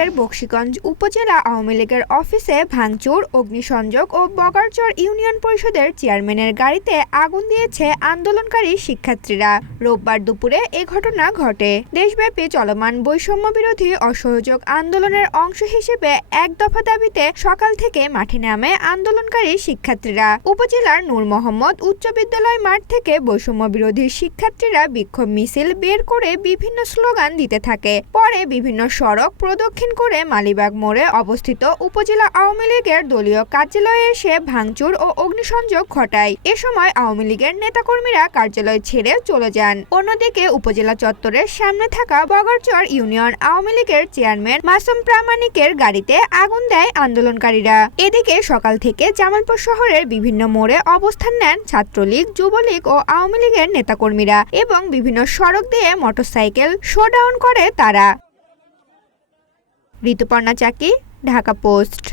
শহরের বকশীগঞ্জ উপজেলা আওয়ামী লীগের অফিসে ভাঙচুর, অগ্নিসংযোগ ও বগারচর ইউনিয়ন পরিষদের চেয়ারম্যানের গাড়িতে আগুন দিয়েছে আন্দোলনকারী শিক্ষার্থীরা। রোববার দুপুরে এ ঘটনা ঘটে। দেশব্যাপী চলমান বৈষম্য বিরোধী অসহযোগ আন্দোলনের অংশ হিসেবে এক দফা দাবিতে সকাল থেকে মাঠে নামে আন্দোলনকারী শিক্ষার্থীরা। উপজেলার নূর মোহাম্মদ উচ্চ বিদ্যালয় মাঠ থেকে বৈষম্য বিরোধী শিক্ষার্থীরা বিক্ষোভ মিছিল বের করে বিভিন্ন স্লোগান দিতে থাকে। পরে বিভিন্ন সড়ক প্রদক্ষিণ করে মালিবাগ মোড়ে অবস্থিত উপজেলা আওয়ামী লীগের দলীয় কার্যালয়ে এসে ভাঙচুর ও অগ্নিসংযোগ ঘটায়। এ সময় আওয়ামী লীগের নেতাকর্মীরা কার্যালয় ছেড়ে চলে যান। অন্যদিকে উপজেলা চত্বরের সামনে থাকা বগারচর ইউনিয়ন আওয়ামী লীগের চেয়ারম্যান মাসুম প্রামাণিকের গাড়িতে আগুন দেয় আন্দোলনকারীরা। এদিকে সকাল থেকে জামালপুর শহরের বিভিন্ন মোড়ে অবস্থান নেন ছাত্রলীগ, যুবলীগ ও আওয়ামী লীগের নেতাকর্মীরা এবং বিভিন্ন সড়ক দিয়ে মোটরসাইকেল শোডাউন করে তারা। ঋতুপর্ণা চাকি, ঢাকা পোস্ট।